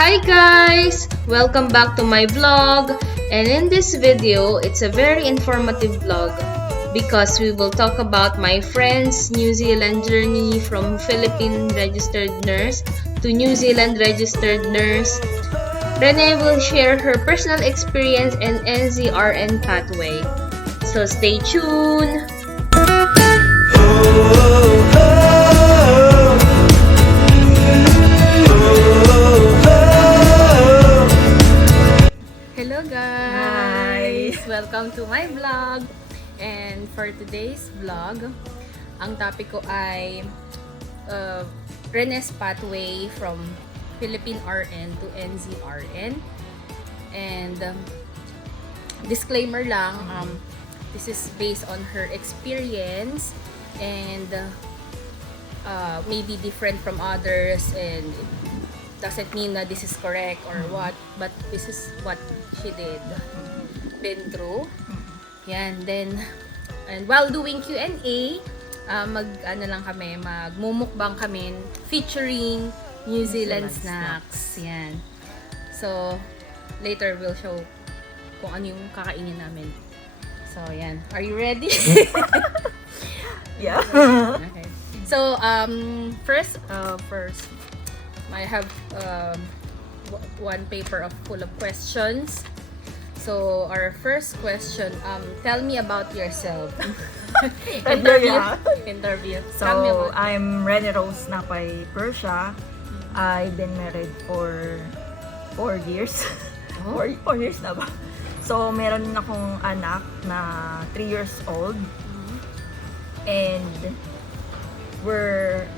Hi guys! Welcome back to my vlog, and in this video, it's a very informative vlog because we will talk about my friend's New Zealand journey from Philippine registered nurse to New Zealand registered nurse. Renee will share her personal experience and NZRN pathway. So stay tuned! Hello guys! Hi! Welcome to my vlog! And for today's vlog, ang topic ko ay Renee's pathway from Philippine RN to NZRN. And disclaimer lang, this is based on her experience and maybe different from others, and doesn't mean that this is correct or what, but this is what she been through. Yan, then, and while doing Q&A, magmumukbang kami featuring New Zealand snacks. Yan. So, later we'll show kung ano yung kakainin namin. So, yan. Are you ready? Yeah. Okay. So, first, I have one paper full of questions. So, our first question, tell me about yourself. Interview. Tell me So, about I'm Renee Rose Napay Persia. I've been married for 4 years. Oh. 4 years na ba? So, meron akong anak na 3 years old. And we're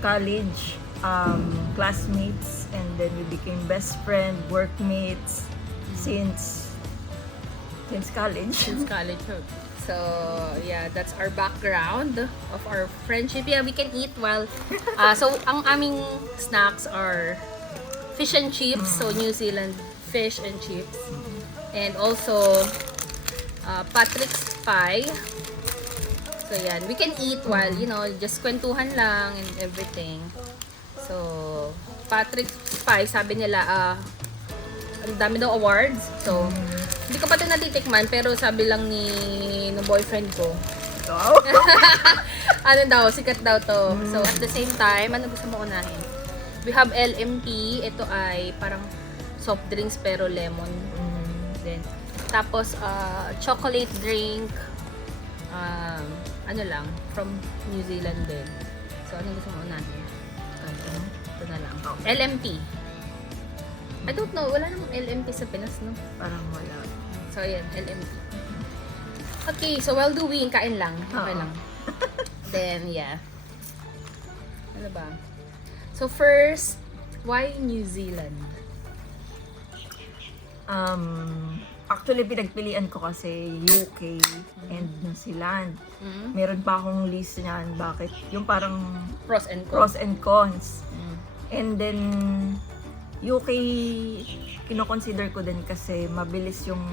college classmates, and then we became best friend, workmates since college. since college. So, yeah, that's our background of our friendship. Yeah, we can eat while... so, ang aming snacks are fish and chips. So, New Zealand fish and chips. And also, Patrick's Pie. So, yan. We can eat while, just kwentuhan lang and everything. So, Patrick's Pie, sabi nila, ang dami daw awards. So, hindi ko pa ito natitikman, pero sabi lang ng boyfriend ko. Wow! Ano daw, sikat daw to. So, at the same time, ano gusto mo unahin? We have LMP. Ito ay parang soft drinks pero lemon. Then, tapos, chocolate drink. Ano lang, from New Zealand din. So, ano gusto mo unahin? Ito na lang. LMP. I don't know, wala namang LMP sa Pinas, no? Parang wala. So, ayan, LMP. Okay, so while doing, kain lang. Okay Oo. lang. Then, yeah. Ano ba? So, first, why New Zealand? Actually, pinagpilian ko kasi UK and New Zealand. Meron pa akong list niyan. Bakit? Yung parang Pros and cons. pros and cons. And then, UK, kinoconsider ko din kasi mabilis yung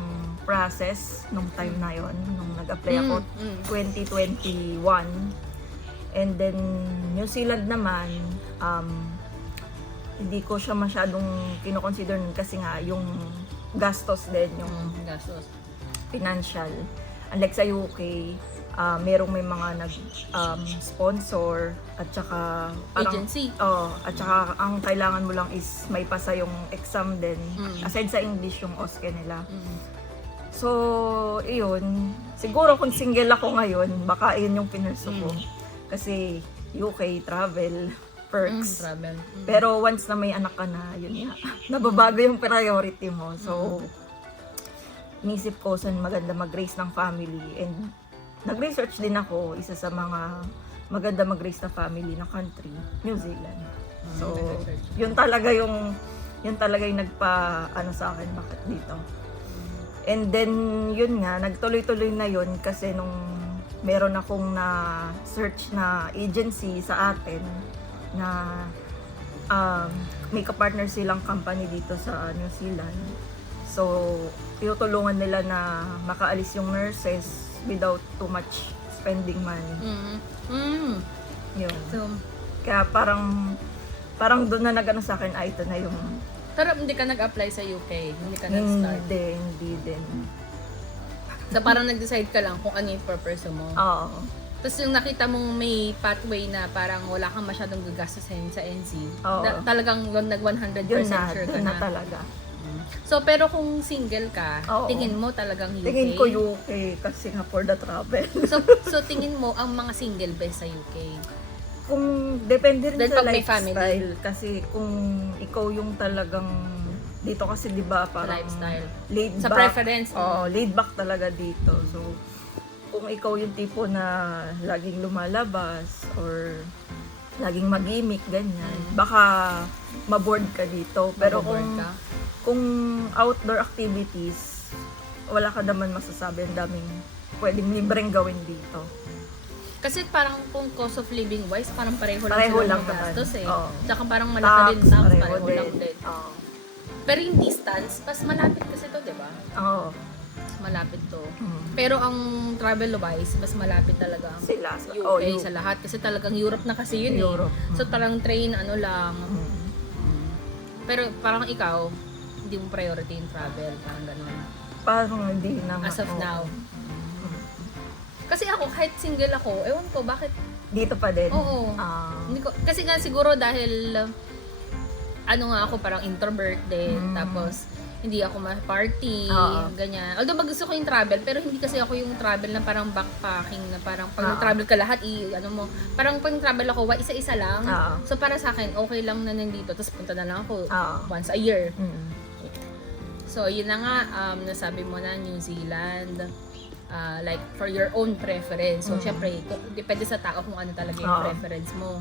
process nung time na yon, nung nag-apply ako, 2021. And then, New Zealand naman, hindi ko siya masyadong kinoconsider nun kasi nga yung gastos din, yung Gastos. financial. Unlike sa UK, merong may mga nag-sponsor at saka parang, Agency. at saka ang kailangan mo lang is may pasa yung exam din. Aside sa English, yung OSCE nila. So, iyon. Siguro kung single ako ngayon, baka yun yung pinurso ko. Kasi UK, travel, perks. Travel. Pero once na may anak ka na, yun nga, nababago yung priority mo. So, inisip ko saan maganda mag-raise ng family. And nag-research din ako, isa sa mga maganda mag-raise na family na country, New Zealand. So, yun talaga yung nagpa-ano sa akin, bakit dito. And then, yun nga, nagtuloy-tuloy na yun kasi nung meron akong na-search na agency sa atin na may kapartner silang company dito sa New Zealand. So, tinutulungan nila na makaalis yung nurses without too much spending money. Yun. So, Kaya parang doon na nag-ano sa akin, ito na yung Pero hindi ka nag-apply sa UK, hindi ka nag-start. Hindi din. So parang nag-decide ka lang kung ano yung purpose mo. Oo. Tapos yung nakita mong may pathway na parang wala kang masyadong gagastusin sa NC, Oo. talagang nag 100% Yun na, sure ka yun na. na talaga. So pero kung single ka, Oo. tingin mo talagang UK? Tingin ko UK kasi nga for the travel. So tingin mo ang mga single best sa UK? Kung depende rin Then sa pag may lifestyle. Kasi kung ikaw yung talagang dito kasi 'di ba Sa parang lifestyle. laid Sa back. preference. Oo, laid back talaga dito. So kung ikaw yung tipo na laging lumalabas or laging mag-gimmick ganyan, baka ma-bored ka dito. Pero Maboboard ka? kung outdoor activities, wala ka naman masasabi, ang daming pwedeng libreng gawin dito. Kasi parang kung cost of living wise, parang pareho lang Pareho sila lang ng gastos naman. eh. Oo. Tsaka parang malaki din tax, pareho lang din. Oo. Pero yung distance, mas malapit kasi to, di ba? Oo. Malapit to. Mm. Pero ang travel wise, mas malapit talaga ang Sila. UK sa lahat. Kasi talagang Europe na kasi yun Europe. eh. So parang train, ano lang. Mm. Pero parang ikaw, hindi mo priority yung travel. Parang ganun. Parang hindi na nga. As of Oo. now. Mm. Kasi ako, kahit single ako, ewan ko, bakit? Dito pa din. Oo. Hindi ko, kasi nga siguro dahil ano nga ako, parang introvert din. Mm. Tapos, hindi ako ma-party, Oo. ganyan. Although gusto ko yung travel, pero hindi kasi ako yung travel na parang backpacking, na parang pag Oo. travel ka lahat, ano mo, parang pag travel ako, isa-isa lang. Oo. So para sa akin, okay lang na nandito, tapos punta na lang ako Oo. once a year. Mm. So yun na nga, nasabi mo na New Zealand, like for your own preference. So syempre, depende sa tao kung ano talaga yung Oo. preference mo.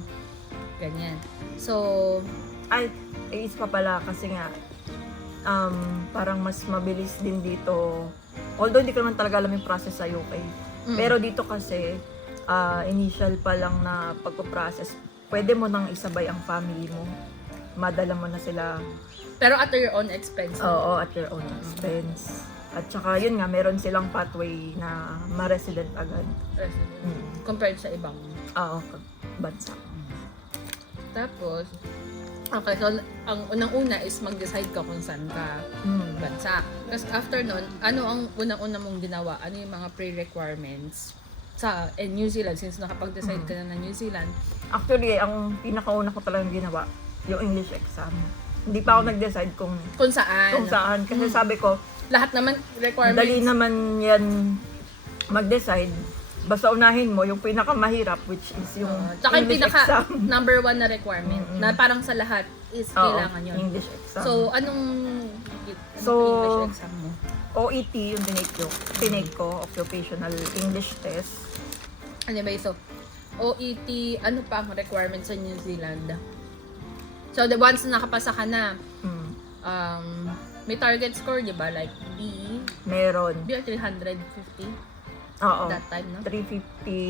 Ganyan. So, Ay, is pa pala kasi nga, parang mas mabilis din dito. Although hindi ko naman talaga alam yung process sa UK. Pero dito kasi, initial pa lang na pagpo-process, pwede mo nang isabay ang family mo. Madala mo na sila. pero at your own expense. Oo, at your own expense. At saka yun nga, meron silang pathway na ma-resident agad. Compared sa ibang. Bansa. Tapos, okay, so ang unang-una is mag-decide ka kung saan ka bansa. Tapos after nun, ano ang unang-una mong ginawa? Ano yung mga pre-requirements sa New Zealand, since nakapag-decide ka na ng New Zealand? Actually, ang pinakauna ko talagang ginawa, yung English exam. Hindi pa ako nag-decide kung Kung saan? Kasi sabi ko, Lahat naman requirements. dali naman yan mag-decide. Basta unahin mo yung pinakamahirap, which is yung Tsaka yung English pinaka exam. number one na requirement, na parang sa lahat is Oo, kailangan yun. English exam. So, anong So, English exam mo? OET yung tinake ko, Occupational English Test. Anyway, so, OET, ano pa ang requirement sa New Zealand? So, the once na nakapasa ka na, may target score, di ba? Like, B Meron. or 350 Oo. that time, no? 350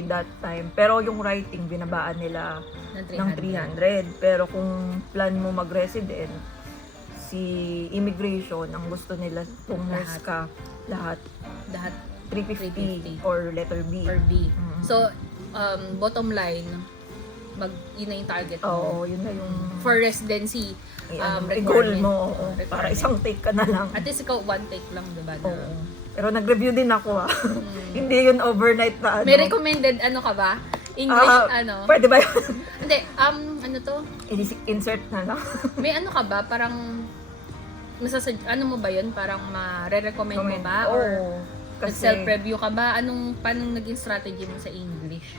that time. Pero yung writing, binabaan nila ng 300. Pero kung plan mo mag-resident, si immigration, ang gusto nila, kung nurse ka, lahat Lahat 350 350. or letter B. or B. Mm. So, bottom line, yun na yung target mo. Oo, yun na yung For residency, goal requirement. mo. Requirement. Para isang take ka na lang. At least ikaw, one take lang, diba? Na, Oo. Pero nag-review din ako Hindi yun overnight na ano. May recommended, ano ka ba? English, ano? Pwede ba yun? Hindi, ano to? Insert na lang. May ano ka ba? Parang, ano mo ba yun? Parang ma-recommend mo ba? Or self-review ka ba? Paano naging strategy mo sa English?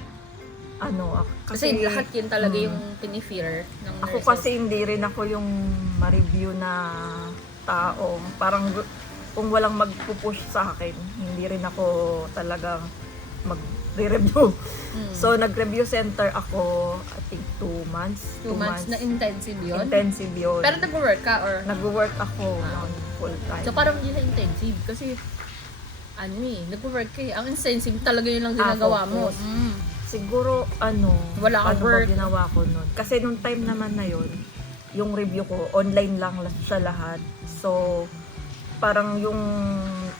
Kasi lahat yun talaga yung pinifear ng nurses. Ako kasi hindi rin ako yung ma-review na tao. Parang kung walang magpupush sa akin, hindi rin ako talagang mag-review. So, nag-review center ako, I think 2 months. 2 months na intensive yun? Intensive yun. Pero nag-work ka or? Nag-work ako full time. So, parang yun na intensive. Kasi, nag-work ka eh. Ang intensive talaga yun lang ginagawa mo. focus. Siguro, Wala kang ba work. ginawa ko nun? Kasi nung time naman na yun, yung review ko, online lang siya lahat. So, parang yung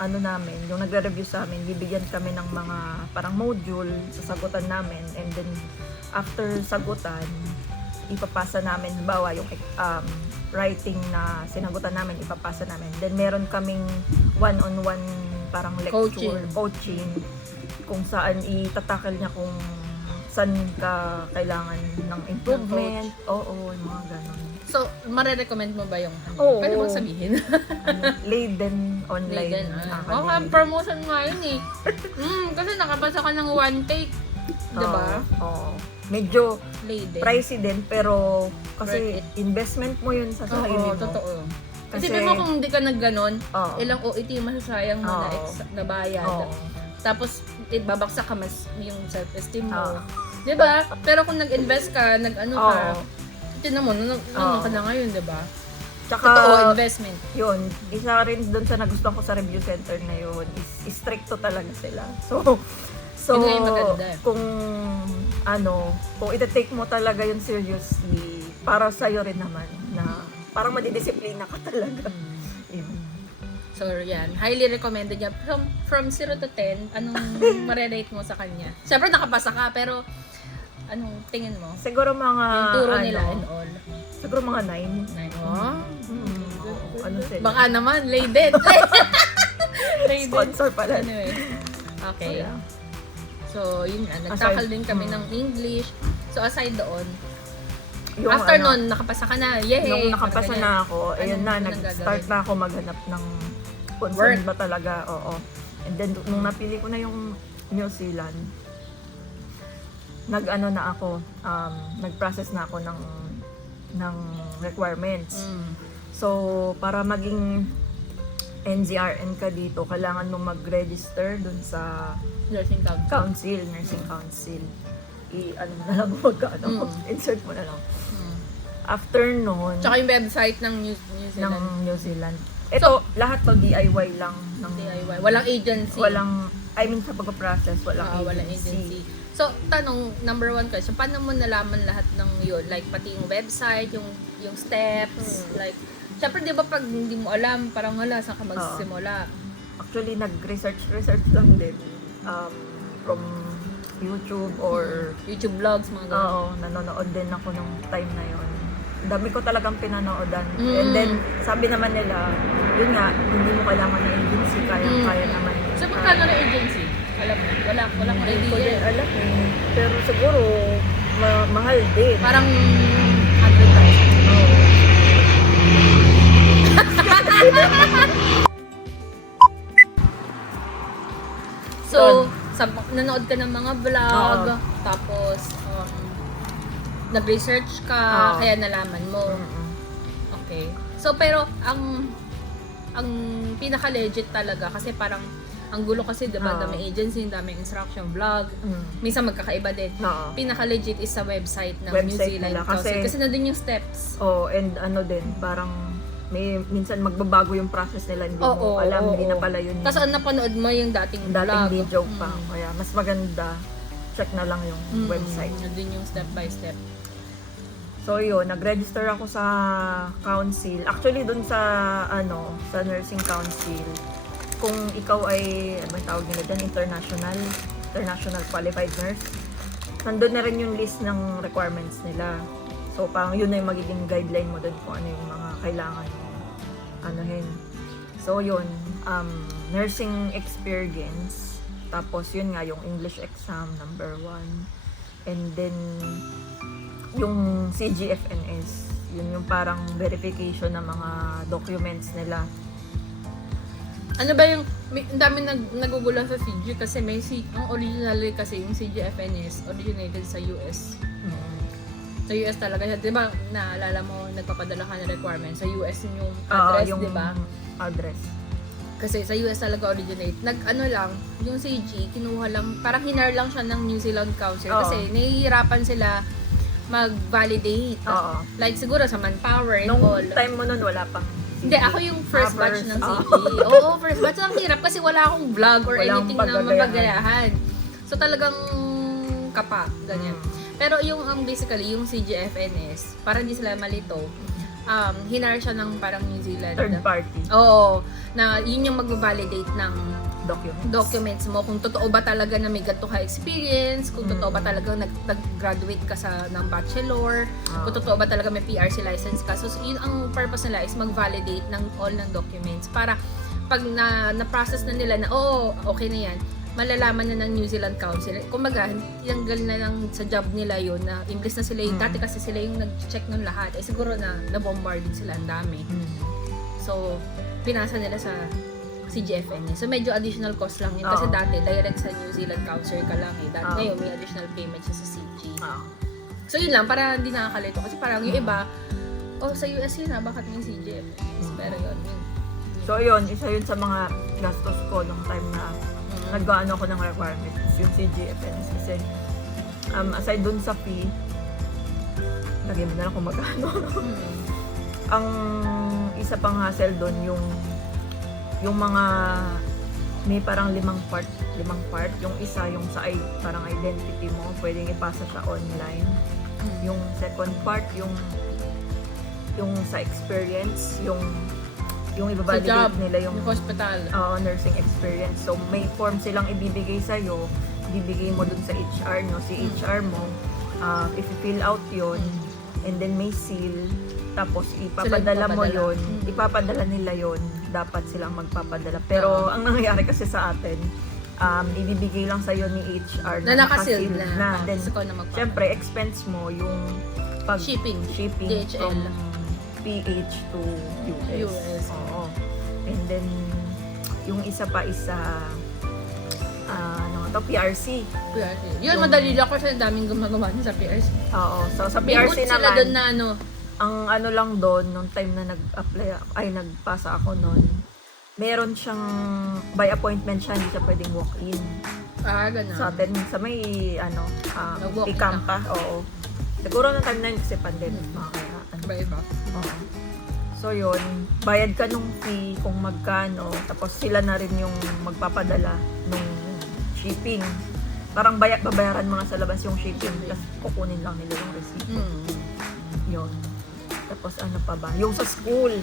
namin, yung nagre-review sa amin, bibigyan kami ng mga parang module, sasagutan namin, and then after sagutan, ipapasa namin, bawa yung writing na sinagutan namin, ipapasa namin. Then meron kaming one-on-one parang lecture, coaching kung saan itatakal niya kung saan ka kailangan ng improvement. Oo, yung mga ganon. So, marirecommend mo ba yung Oo. Pwede bang sabihin? Leiden Online Leiden, Academy. oh, promotion nga yun eh. Kasi nakapasa ka ng one take. Diba? Oo. Medyo Leiden. pricey din, pero kasi Worth investment mo yun sa sarili Oo, mo. totoo. Kasi- Isipin mo kung hindi ka nagganon, Oo. ilang OET yung masasayang mo na, Oo. na bayad. Oo. Tapos, babaksak ka mas yung self-esteem mo. Oo. Diba? Pero kung nag-invest ka, nag-ano ka, Oo. tinan mo, nung ka na ngayon, diba? Tsaka, Totoo, investment. yun, isa rin doon sa nagustuhan ko sa review center na yun, is stricto talaga sila. So Yun nga yung maganda. kung ita-take mo talaga yun seriously, para sa'yo rin naman, na parang madidisiplina ka talaga. Yun. So, yan. Highly recommended niya. From 0 to 10, anong marirate mo sa kanya? Siyempre, nakapasa ka, pero anong tingin mo? Siguro mga, Yung turo nila and all. siguro mga 9. Oh. Ano sila? Baka naman, Leiden. Leiden. Sponsor pala. Anyway. Okay. Yeah. So, yun nga. Nagtakal Aside- din kami ng English. So, aside doon, Yung after ano, nun, nakapasa ka na. Yay! nung nakapasa Parang na ako, ayun na, Anong nag-start gagawin? na ako maghanap ng kung Work. saan ba talaga, oo. And then, nung napili ko na yung New Zealand, nag-ano na ako, nag-process na ako ng requirements. Mm. So, para maging NZRN ka dito, kailangan mo mag-register dun sa Nursing council. nursing council. Ano mo na lang magkano, insert mo na lang. Mm. After nun, Tsaka yung website ng New ng Zealand. New Zealand. Ito, lahat to DIY lang. Ng, DIY. Walang agency. Sa pagpaprocess, walang Walang agency. So, tanong, number 1 question, paano mo nalaman lahat ng yun? Like, pati yung website, yung steps, like, syempre, di ba pag hindi mo alam, parang wala, saan ka magsisimula? Actually, nag-research lang din. From YouTube or YouTube vlogs, mga ganun. oo, nanonood din ako nung time na yon. Dami ko talagang pinanoodan. Mm. And then, sabi naman nila, yun nga, hindi mo kailangan ng agency, kaya naman. So, magkano na agency? Alam mo, walang Hindi ko din idea. alam eh. Pero siguro, mahal din. Parang advertising. Oo. So, nanood ka ng mga vlog, Oo. tapos, nag-research ka, Oo. kaya nalaman mo. Mm-mm. Okay. So, pero, ang pinaka-legit talaga, kasi parang, ang gulo kasi, diba, Oo. daming agency, daming instruction, vlog, Mm. minsan magkakaiba din. Oo. Pinaka-legit is sa website ng New Website Zealand nila, Council. kasi- Kasi nandun yung steps. Oh, and ano din, parang minsan magbabago yung process nila, hindi mo Oo, alam, oo, hindi na oo. pala yun. Tapos, napanood mo yung dating vlog. video pa. Kaya mas maganda, check na lang yung Mm, website. Nandun yung step by step. So yun, nag-register ako sa council. Actually, dun sa sa nursing council, kung ikaw ay, ano bang tawag nila dyan, international qualified nurse, nandun na rin yung list ng requirements nila. So, parang yun na yung magiging guideline mo dun kung ano yung mga kailangan anuhin. So, yun, nursing experience, tapos yun nga, yung English exam, number 1. And then, yung CGFNS, yun yung parang verification ng mga documents nila. Ano ba yung, ang dami nagugulan sa CG kasi ang originally kasi yung CGFNS originated sa US. Sa US talaga siya. Di ba, naalala mo, nagpapadala ka ng requirements. Sa US yung address, Yung di ba? address. Kasi sa US talaga originate. Yung CG, kinuha lang, parang hinar lang siya ng New Zealand Council. Oo. Kasi nahihirapan sila mag-validate. Oo. Like siguro sa manpower and Nung all. time mo nun, wala pang Hindi, ako yung first batch ng Oo. CG. Oo, first batch. Ang hirap kasi wala akong vlog or Walang anything na paggagayahan. mapagayahan. So talagang kapa, ganyan. Pero yung basically, yung CGFNS, para hindi sila malito, hinar siya ng parang New Zealand. third party. Oo, na yun yung mag-validate ng documents mo, kung totoo ba talaga na may ganito ka experience, kung totoo ba talaga nag-graduate ka ng bachelor, kung totoo ba talaga may PRC license ka. So, yun ang purpose nila is mag-validate ng all ng documents para pag na-process na nila na, okay na yan, malalaman na ng New Zealand Council. Kumbaga, tinanggal na lang sa job nila yun na imbes na sila yung, dati kasi sila yung nag-check ng lahat, siguro na nabombard din sila ang dami. So, pinasa nila sa CGFN. So, medyo additional cost lang yun. Kasi dati, direct sa New Zealand Council ka lang eh. Dati ngayon, may additional payment siya sa CG. So, yun lang, para hindi nakakalito. Kasi parang yung iba, sa US yun bakit may CGFN? Pero yun. So, yun, isa yun sa mga gastos ko nung time na nag-ano ako ng requirements, yung CGFNs. Kasi, aside dun sa fee, lagyan mo na lang kung magkano. Ang isa pang hassle dun, yung mga may parang limang part. Yung isa, yung sa parang identity mo, pwedeng ipasa siya online. Yung second part, yung sa experience, yung i-validate nila yung hospital. Nursing experience. So, may form silang ibibigay sa'yo, ibibigay mo dun sa HR nyo. Si HR mo, if you fill out yun, and then may seal, tapos ipapadala mo yun, ipapadala nila yun, dapat silang magpapadala. Pero, ang nangyayari kasi sa atin, ibibigay lang sa'yo ni HR na nakasil na. Then, syempre, expense mo yung shipping from DHL. PH to US. Oo. And then, yung isa pa PRC. Yun, madali lang kasi daming gumagawa niya sa PRC. Oo. So, sa may PRC sila naman, doon na ang lang doon, nung time na nagpasa ako noon, meron siyang, by appointment siya, hindi siya pwedeng walk-in. Ganun. Sa atin, sa may, Nag-walk-in ikampa. Oo. Siguro nung time na yun kasi pandemic, mga kaya. Iba. Oo. So yun, bayad ka nung fee kung magkano, tapos sila na rin yung magpapadala nung shipping. Parang babayaran mga sa labas yung shipping, tapos kukunin lang nila yung receipt. Yun. Tapos ano pa ba? Yung sa school.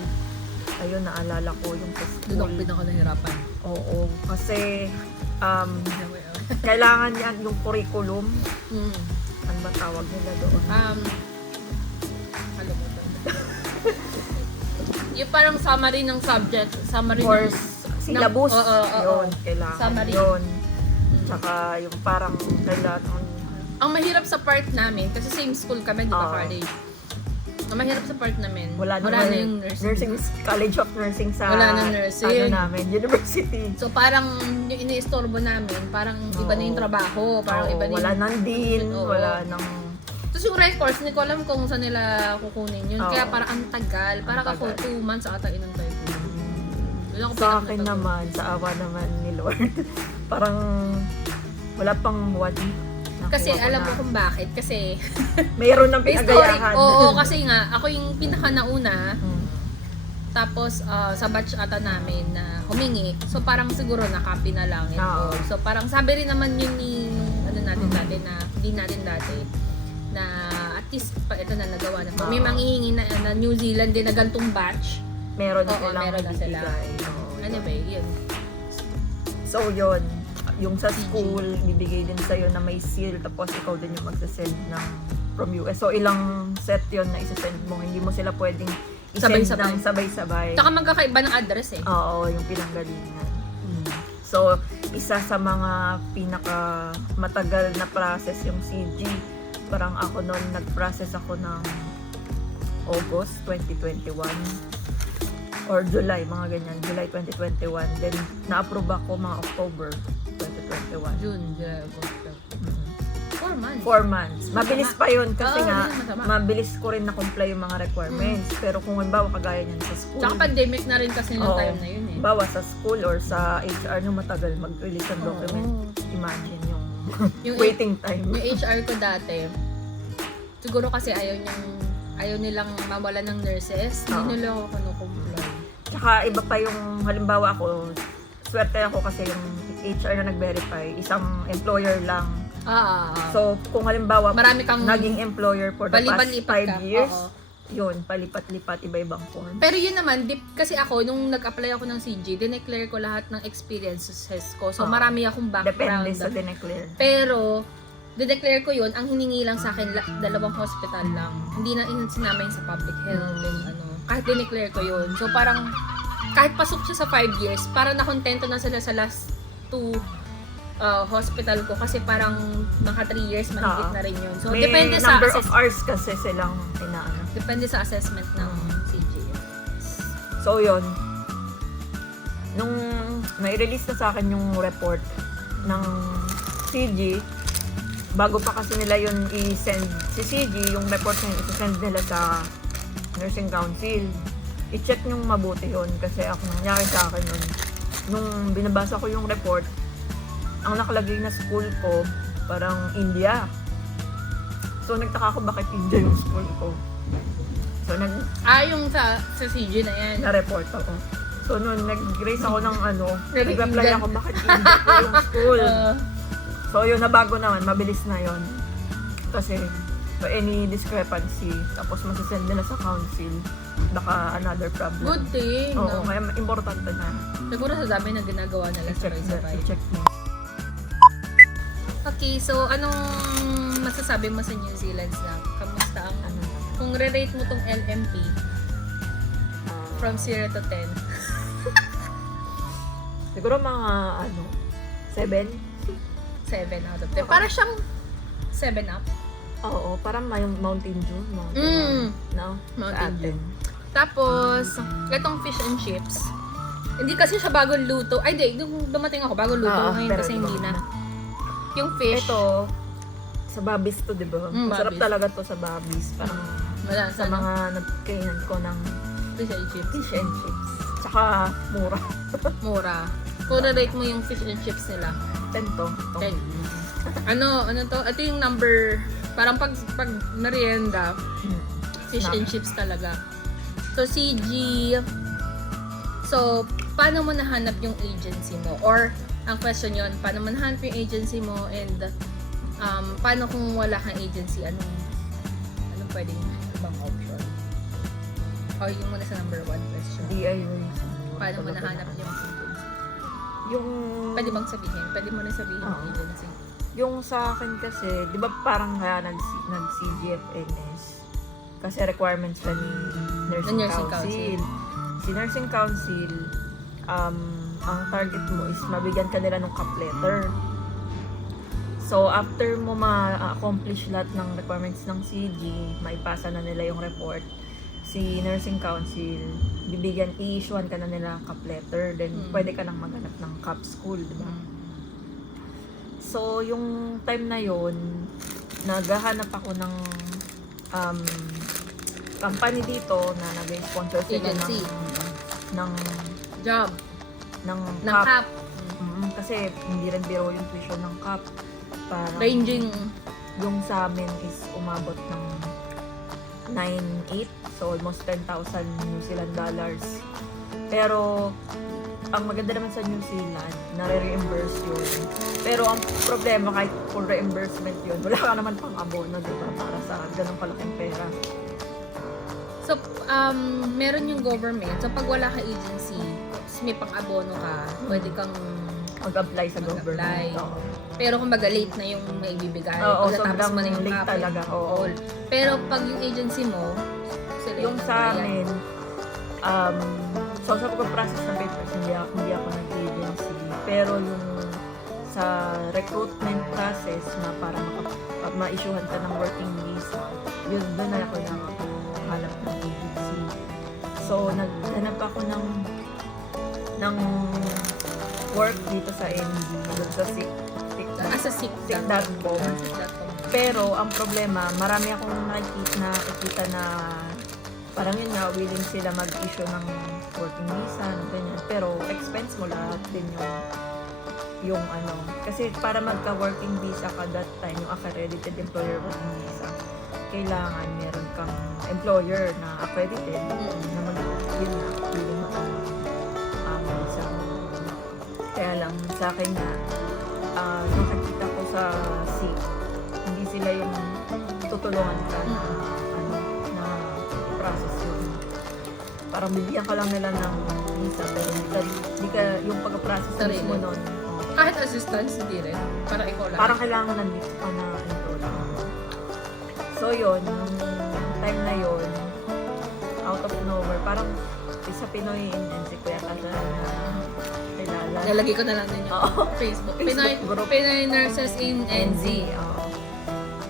Ayun, naalala ko yung sa school. Doon ako pinaka-nahirapan. Oo. Kasi, kailangan yan yung curriculum. Ano ba tawag nila doon? Yung parang summary ng subject, summary course, syllabus. Yun, kailangan summary. yun. Tsaka yung parang kailangan. Ang mahirap sa part namin, kasi same school kami, di ba, college? Ang mahirap sa part namin, wala na yung nursing. College of Nursing sa wala na nursing. Namin, university. So parang yung iniistorbo namin, parang iba na yung trabaho, parang iba na yung... Wala nang dean, wala nang... Tapos yung records, hindi ko alam kung saan nila kukunin yun. Kaya parang ang tagal. Parang ako 2 months ata inantay ko. Sa akin naman, sa awa naman ni Lord, parang wala pang wadi. Kasi alam mo kung bakit. Kasi mayroon ng pinagayahan. Oo, kasi nga, ako yung pinaka-nauna. Tapos sa batch ata namin na humingi. So parang siguro na-copy na lang. So parang sabi rin naman yun ni natin dati na hindi natin dati na at least ito na nagawa na. May manghihingi na New Zealand din na gantong batch. Meron na silang meron na sila. Anyway, yun. So yun, yung sa school, bibigay din sa'yo na may seal, tapos ikaw din yung magsasend from US. So ilang set yun na isasend mo, hindi mo sila pwedeng isend ng sabay-sabay. Saka magkakaiba ng address eh. Oo, yung pinanggalingan. So, isa sa mga pinaka matagal na process yung CG. Parang ako noon, nag-process ako ng August 2021 or July, mga ganyan, July 2021. Then, na-approve ako mga October 2021. June, July, August. 4 months. 4 months. Mabilis pa yun kasi mabilis ko rin na-comply yung mga requirements. Pero kung halimbawa kagaya niyan sa school. Tsaka pandemic na rin kasi nung time na yun eh. Bawa sa school or sa HR nyo matagal mag-release ng document. Imagine yung waiting time. Yung HR ko dati, siguro kasi ayaw nilang mawala ng nurses, hindi nila ako comply. Tsaka iba pa yung, halimbawa ako, swerte ako kasi yung HR na nag-verify, isang employer lang. Ah. So, kung halimbawa, marami kang naging employer for the past 5 years, yun, palipat-lipat, iba-ibang form. Pero yun naman, kasi ako, nung nag-apply ako ng CG, dineclare ko lahat ng experiences ko. So, marami akong background. Depende sa dineclare. Pero, dineclare ko yun, ang hiningi lang sa akin, 2 hospital lang. Hindi na sinama yun sa public health. Yung, kahit dineclare ko yun. So, parang, kahit pasok siya sa 5 years, parang nakontento na sila sa last 2 hospital ko kasi parang mga 3 years mahigit na rin yun. So, May depende sa number of hours kasi silang inaano. depende sa assessment ng CG. So, yun. Nung mai-release na sa akin yung report ng CG, bago pa kasi nila yun i-send si CG, yung report na yun, i-send nila sa nursing council. I-check yung mabuti yun kasi ako nangyari sa akin yun. Nung binabasa ko yung report, ang nakalagay na school ko, parang India. So, nagtaka ako bakit India yung school ko. So, Yung sa CG na yan. na-report ako. So, noon, nag-grace ako ng Very nag-apply Indian. ako bakit India ko yung school. So, yun, nabago naman. Mabilis na yun. Kasi, any discrepancy, tapos masasend nila sa council, baka another problem. Good thing. Oo, kaya importante na Siguro sa dami na ginagawa nila sabay-sabay. i-check mo. Okay, so anong masasabi mo sa New Zealand na? Kamusta ang kung re-rate mo tong LMP from 0 to 10? Siguro mga 7? 7 out of 10. Para siyang 7 up. Oo, parang may Mountain Dew. No? Mountain Sa atin. Tapos, itong fish and chips. Hindi kasi siya bagong luto. Ay, di. Nung dumating ako, bagong luto. Ngayon pero kasi diba, hindi na. Yung fish. Ito, sa Babis to, di ba? Masarap Babis. talaga to sa Babis. Parang Wala sa mga nagkainan ko ng fish and chips. fish and chips. Tsaka mura. Mura. Kung rate mo yung fish and chips nila. 10 to. 10. Ano to? Ito yung number, parang pag merienda, fish and chips talaga. So, CG, so, paano mo nahanap yung agency mo? Or, ang question yon, paano mo nahanap yung agency mo? And, paano kung wala kang agency? Anong pwedeng ibang option? O, yung muna sa number 1 question. DIY. Paano mo nahanap yung agency? Yung... Pwede bang sabihin? Pwede mo rin sabihin yung agency. Yung sa akin kasi, di ba parang kaya nag-CGFNS? Kasi requirements pa ni Nursing Council. Si Nursing Council, ang target mo is mabigyan ka nila ng cap letter. So, after mo ma-accomplish lahat ng requirements ng CG, maipasa na nila yung report, si Nursing Council, i-issuean ka na nila ng cap letter, then pwede ka nang maghanap ng cap school, di ba? So, yung time na yon, naghahanap ako ng company dito na nag-sponsor sila Agency. ng Job. ng Ng cap. Kasi hindi rin biro yung tuition ng cap. Parang Ranging. yung sa amin is umabot ng 9,800, so almost 10,000 New Zealand dollars. Pero ang maganda naman sa New Zealand, nare-reimburse yun. Pero ang problema, kahit for reimbursement yun, wala ka naman pang abono, diba? Para sa ganong kalaking pera. So, meron yung government. So, pag wala ka agency, may pang-abono ka, pwede kang Mag-apply sa government. mag-apply. Oo. Pero kung late na yung may bibigay, Oo, pagkatapos sobrang mo na yung late cap, talaga. Oo. Pero pag yung agency mo, sila Yung sa nagbayad. amin, so sa pag-process ng papers, hindi ako nag-agency. Pero yung sa recruitment process na para ma-issuehan ka ng working visa, yun doon na ako nakahanap ng agency. So, naghanap ako ng work dito sa ND, doon sa As a sick sick.com. Pero, ang problema, marami akong nakikita na parang yun nga, willing sila mag-issue ng working visa, ganyan. Pero, expense mo lahat din yung kasi para magka-working visa ka that time, yung accredited employer working visa, kailangan meron kang employer na accredited na yun na, willing visa. Kaya lang, sa akin na, nung nakikita ko sa SIC, hindi sila yung tutulungan ka na parang bibigyan ka lang nila ng visa, pero hindi ka yung pag-process Sarili. mismo nun. Kahit assistance, hindi rin. Parang ikaw lang. Parang kailangan nandito ka na enroll. So yun, nung time na yun, out of nowhere, parang isa Pinoy intensity kaya ka siya na kilala. Nalagay ko na lang din yung Oo. Facebook. Facebook group. Pinoy Nurses in NZ. Oo.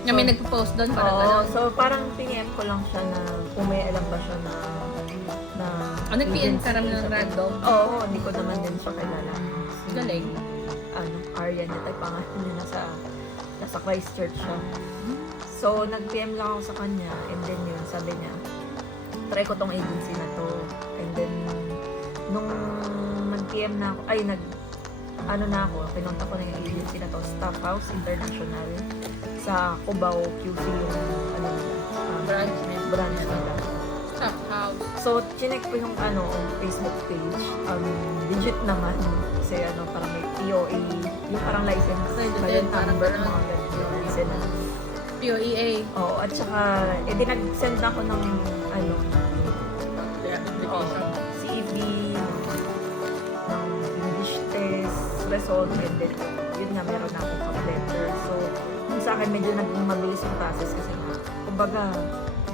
Na may nagpo-post doon, parang Oo, gano'n. so parang PM ko lang siya na alam ba siya na Nag-PM ka agency. naman ng random. Oo, hindi ko naman din siya kilala. Galing. Aryan na tayo pangalan niya nasa Christchurch siya. So, nag-PM lang ako sa kanya and then yun, sabi niya, try ko tong agency na to. And then, nung nag-PM na ako, pinunta ko na yung agency na to, Staff House International sa Cubao, QC yung Branch nila. Staff house. So, chinek ko yung Facebook page. Legit naman. Kasi parang may POA, yung parang license, Accredited, parang number, ganun. mga ganun. Yung license. POEA. Oo, at saka, nag-send na ako ng, CV, ng English test, result, and then, yun nga, meron na akong cup letter. So, yung sa akin, medyo naging mabilis yung process kasi nga, kumbaga,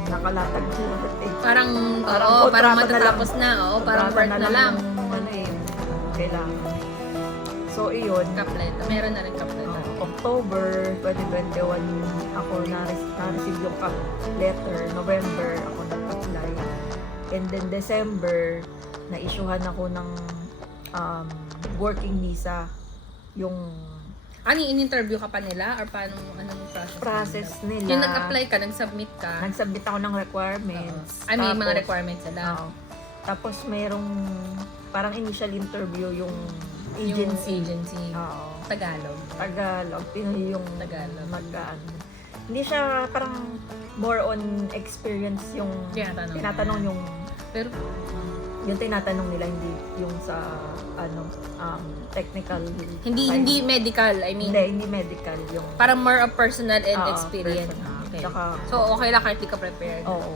nakalatag ko lahat eh. Parang kontrata matatapos na. Oo, parang Kontrata birth na lang. yung, kailangan. So, iyon. Kapleta. Meron na rin kapleta. October 2021, ako na-receive yung cup letter. November, ako nag-apply. And then, December, na-issuehan ako ng working visa. Yung Ano, in-interview ka pa nila? Or paano, anong process nila. Yung nag-apply ka, nag-submit ka. Nag-submit ako ng requirements. Ay, may mga Tapos, requirements sila. Oo. Tapos, merong parang initial interview yung Yung agency. agency. Oo. Tagalog. Tagalog. Pinoy yung Tagalog. Hindi siya parang more on experience yung tinatanong yung Pero, tinatanong nila, hindi yung sa technical side. hindi medical. I mean, hindi medical yung parang more of personal and Oo, experience. personal. Okay. Tsaka- So, okay lang kahit di ka prepared. oo.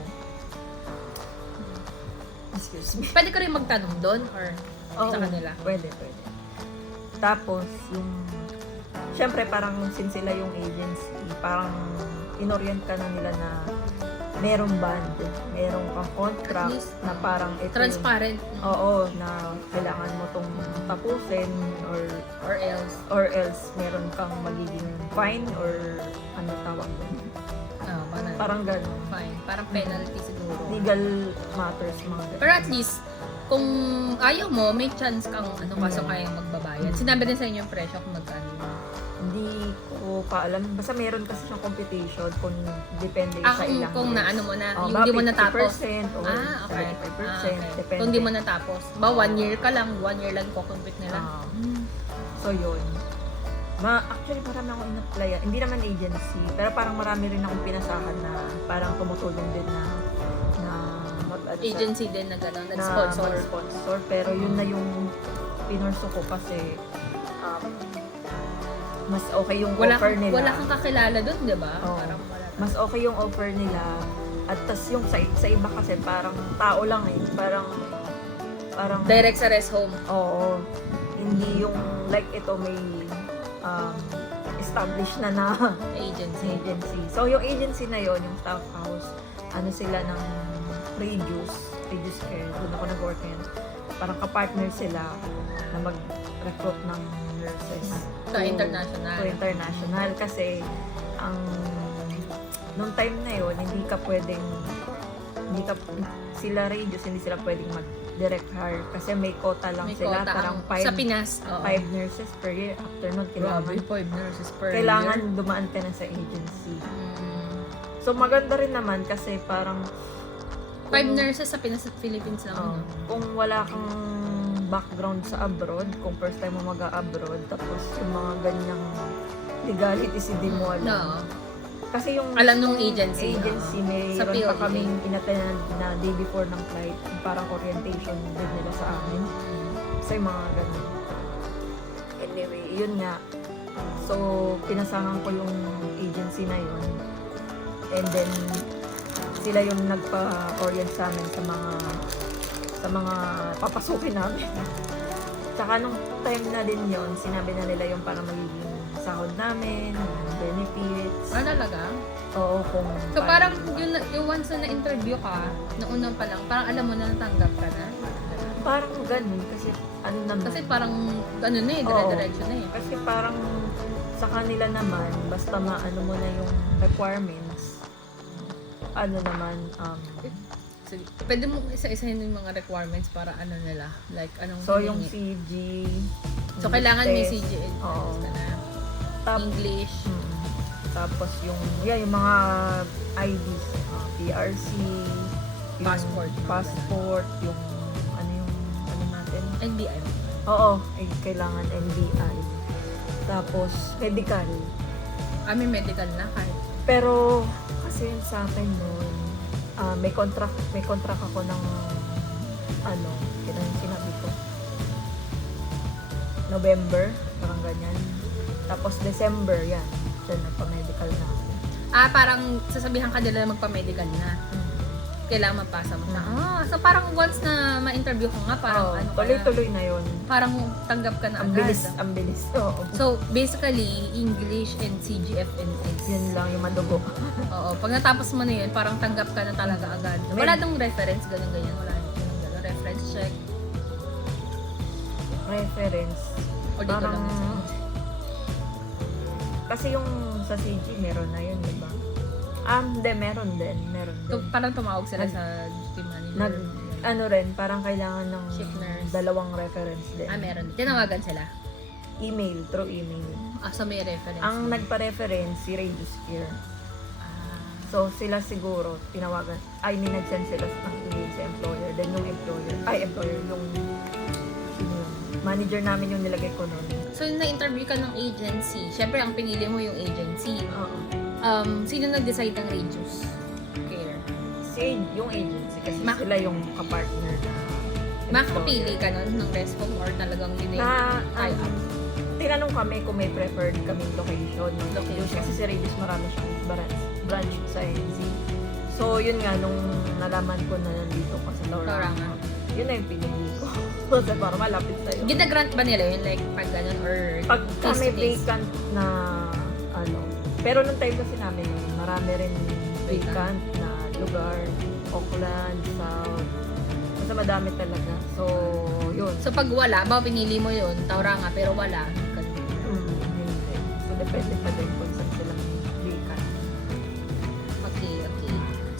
Excuse me. Pwede ka rin magtanong doon or Oo, sa kanila? Pwede. Tapos, syempre parang since sila yung agency, parang inorient ka na nila na merong band, merong kang At contract least, na parang ito Transparent. oo, na kailangan mo tong tapusin Or else. or else meron kang magiging fine or ano tawag doon. Parang ganun. Fine. Parang penalty siguro. Legal matters, mga ganun. Pero at least, kung ayaw mo, may chance kang kaso kayang magbabayad. Sinabi din sa inyo yung presyo kung magkano. Hindi ko pa alam. Basta meron kasi siyang computation kung depende sa ilang Kung years. naano mo na, Oh, yung hindi mo natapos. 50% or Okay. 75%. Depende. Kung hindi mo natapos. 1 year ka lang, 1 year lang ko-compute nila. Ah. So, yun. Actually, marami akong in-applyan. Hindi naman agency, pero parang marami rin akong pinasahan na parang tumutulong din na Agency din na gano'n, na nag-sponsor. sponsor. Pero yun na yung pinurso ko kasi mas okay yung offer nila. Wala kang kakilala doon, di ba? Oo. Parang wala. Mas okay yung offer nila. At tas yung sa iba kasi parang tao lang eh. Parang Direct sa rest home. oo. Hindi yung like ito may established na Agency. agency. So yung agency na yon, yung staff house, sila ng Reduce Care. Doon ako nag-work ngayon. Parang kapartner sila na mag-recruit ng nurses. Sa international. To international. Kasi nung time na yon sila Reduce, hindi sila pwedeng mag-direct hire kasi may quota lang May sila. quota Parang sa Pinas. Oo. 5 nurses per year. After nun, Grabe, 5 nurses per kailangan year. dumaan ka na sa agency. Mm. So, maganda rin naman kasi parang 5 nurses sa Pinas at Philippines lang. ano? kung wala kang background sa abroad, kung first time mo mag-abroad, tapos yung mga ganyang legalities hindi mo alam. No. Kasi yung Alam nung agency. may Sa ron pa POA. kaming inattend na day before ng flight, yung parang orientation din nila sa amin. So, yung mga ganun. Anyway, yun nga. So, pinasahan ko yung agency na yun. And then, sila yung nagpa-orient sa amin sa mga sa mga papasukin namin. Tsaka nung time na din yon, sinabi na nila yung parang magiging sahod namin, benefits. Talaga? Oo, kung So parang yung once na na-interview ka, noong una pa lang, parang alam mo na natanggap ka na? parang ganun kasi ano naman. Kasi parang ano na eh, dire-diretso na eh. Kasi parang sa kanila naman, basta maano mo na yung requirements, ano naman, Sige. Pwede mo isa-isahin yung mga requirements para ano nila? Like, anong so yung hiningi? CG, So, kailangan may test, CGA oo. ka na. tap- English. tapos yung mga IDs, PRC, yung Passport. yung ano natin. NBI. Oo, kailangan NBI. Tapos medical. May medical na kahit. Pero kasi yun sa akin noon, may contract ako ng kailan yung sinabi ko? November, parang ganyan. Tapos December, yan. Diyan nagpa-medical na ako. Parang sasabihan ka nila na magpa-medical na. Kailangan mapasa mo na. So parang once na ma-interview ko nga, parang ano ka na, tuloy-tuloy na yun. parang tanggap ka na Ang agad. bilis. Oo. So basically, English and CGFNS. Yun lang yung madugo. Oo. Pag natapos mo na yun, parang tanggap ka na talaga agad. Wala dong reference, ganyan. Wala dong reference check. Reference. O dito Parang, lang sa kasi yung sa CG, meron na yun, di ba? Hindi, meron din. Parang tumawag sila sa team manager. Parang kailangan ng Shift nurse. dalawang reference din. Meron. Tinawagan sila. Through email. So may reference. Ang nagpa-reference, si Radius Care. So, sila siguro, tinawagan, nag-send sila ng email sa employer. Then yung employer, yung manager namin yung nilagay ko nun. So, na-interview ka ng agency. Siyempre, ang pinili mo yung agency. Oo. Sino nag-decide ng Radius Care? Yung agency, kasi Ma- sila yung kapartner na Makakapili ka nun ng rest home or talagang yun na tie up? tinanong kami kung may preferred kaming location. Kasi si Radius marami siyang branch sa NZ. So, yun nga, nung nalaman ko na nandito ka sa Tauranga. yun na yung pinili ko. Kasi para malapit sa'yo. Ginagrant ba nila yun? Like, pag ganun or Pag kami face-to-face? vacant na pero nung time kasi namin yun, marami rin vacant na lugar, Auckland, South, basta madami talaga. So, yun. So, pag wala, pinili mo yun, Tauranga, pero wala. Hindi. So, depende pa din kung saan silang vacant. Okay.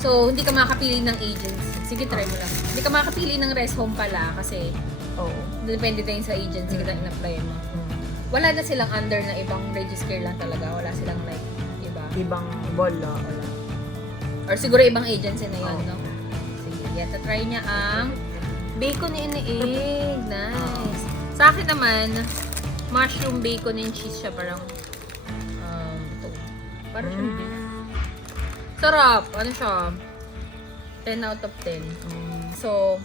So, hindi ka makakapili ng agency. Sige, try mo lang. Hindi ka makakapili ng rest home pala kasi Oo. depende din sa agency na in-apply mo. Wala na silang under na ibang register lang talaga. Wala silang like, iba. Ibang bola. Wala. Or siguro ibang agency na yun, Oo. no? Sige, yata try niya ang bacon and egg. Nice. Sa akin naman, mushroom bacon and cheese siya. Parang, ito. Parang siyang beef. Sarap. Ano siya? 10 out of 10. So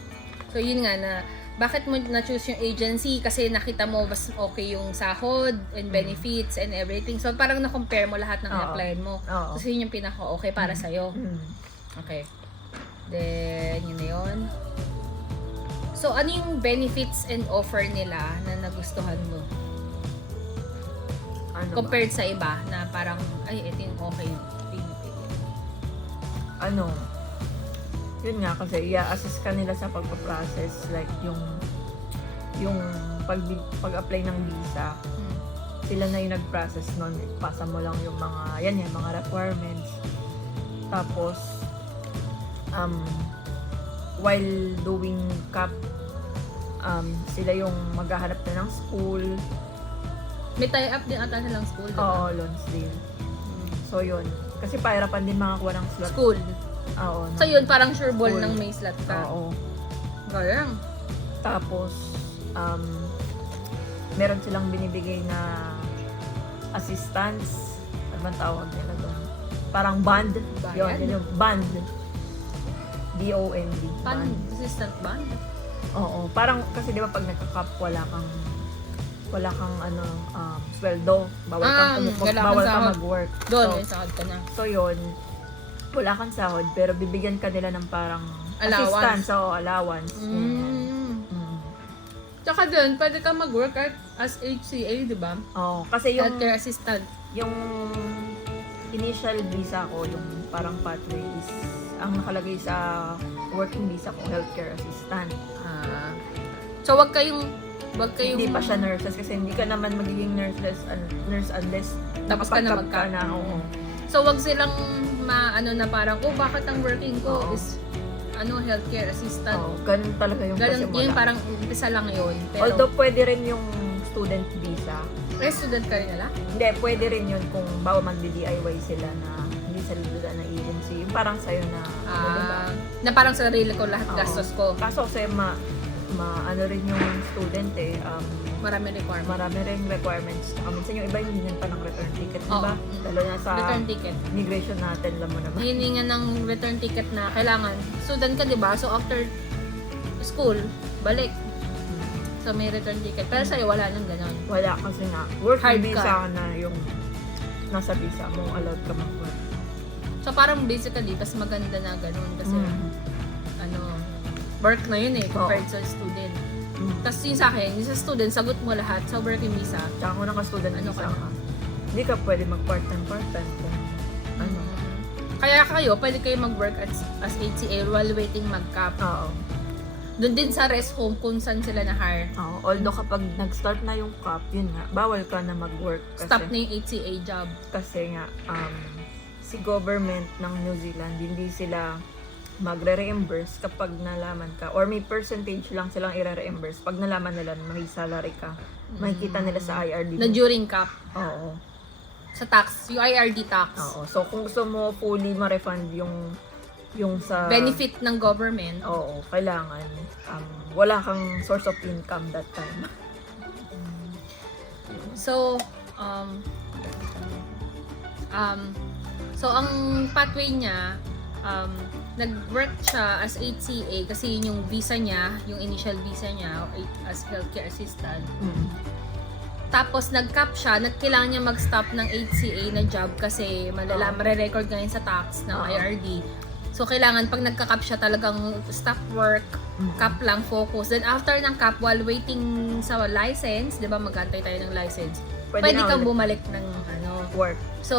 yun nga na, bakit mo na-choose yung agency? Kasi nakita mo mas okay yung sahod and benefits and everything. So parang na-compare mo lahat ng in-applyan mo. Oo. Kasi yun yung pinaka-okay para sa'yo. Okay. Then, yun na yun. So, ano yung benefits and offer nila na nagustuhan mo? Ano ba? Compared sa iba na parang, ito yung okay. Yun nga kasi i-assess ka nila sa pagpa-process, like yung pag-apply ng visa, sila na yung nag-process nun, pasa mo lang yung mga requirements. Tapos while doing CAP, sila yung maghahanap na ng school. May tie-up din ata silang school, diba? Oo, Lonsdale. So yun, kasi pahirapan din makakuha ng slot. School. Oo. So yun, parang sure ball School. ng may slot ka. Oo. Garang. Tapos, meron silang binibigay na assistance. Ano bang tawag nila doon? Parang band. Bayad? Yun yung band. B-O-N-D. Band? Assistant band? Oo. Parang, kasi di ba pag nagka-cup, wala kang sweldo. Bawal kang sahod. mag-work. Doon, may sahod ka na. So yun, wala kang sahod, pero bibigyan ka nila ng parang Assistance, allowance. Mm. Mm. Tsaka dun, pwede ka mag-work as HCA, di ba? Oo, kasi yung Healthcare assistant. yung initial visa ko, yung parang pathway is ang nakalagay sa working visa ko, healthcare assistant. Ah. So, wag kayong Hindi pa siya nurses kasi hindi ka naman magiging nurse unless Tapos ka na nakapag-cap magka- oo. So, wag silang ano na parang, bakit ang working ko Oo. is healthcare assistant. Oo, ganun talaga yung Ganun, pasimula. yun parang umpisa lang yun. Pero, Although pwede rin yung student visa. student ka rin nila? Hindi, pwede rin yun kung bawa magdi-DIY sila na hindi sila dala ng agency. Yung parang sa'yo na, diba? Na parang sarili ko lahat Oo. gastos ko. Kaso kasi ano rin yung student Marami requirement. marami rin requirements. Minsan yung iba hindi pa ng return ticket, di ba? Oo. Lalo na sa Return ticket. immigration natin, alam mo naman. Hininga ng return ticket na kailangan. Student ka, di ba? So, after school, balik. So, may return ticket. Pero sa'yo, wala nang ganon. Wala kasi nga. Work Hard visa ka. na yung nasa visa mo, allowed ka mag-work. So, parang basically, mas maganda na ganon. Kasi, work na yun compared sa student. Tapos yung sa akin, yung sa student, sagot mo lahat sa working visa. Tsaka kung naka-student Ano visa ka ka, hindi ka pwede mag-part-time kung ano. Kaya kayo, pwede kayo mag-work as HCA while waiting mag-cap. Oo. Doon din sa rest home kung saan sila na-hire. Oo. Although kapag nag-start na yung cap, yun nga, bawal ka na mag-work. Stop na yung HCA job. Kasi nga, si government ng New Zealand, hindi sila magre-reimburse kapag nalaman ka, or may percentage lang silang i-reimburse pag nalaman nila na may salary ka. Makikita nila sa IRD. Na during cap. Oo. Sa tax, yung IRD tax. Oo. So, kung gusto mo fully ma-refund yung sa Benefit ng government. oo, kailangan wala kang source of income that time. So, so ang pathway niya, nag-work siya as HCA kasi yun yung visa niya, yung initial visa niya as healthcare assistant. Tapos nag-cap siya, kailangan niya mag-stop ng HCA na job kasi mare-record ngayon sa tax ng IRD. So kailangan pag nagka-cap siya talagang stop work, cap lang, focus. Then after ng cap, while waiting sa license, 'di ba mag-antay tayo ng license, pwede na kang ulit bumalik ng work. So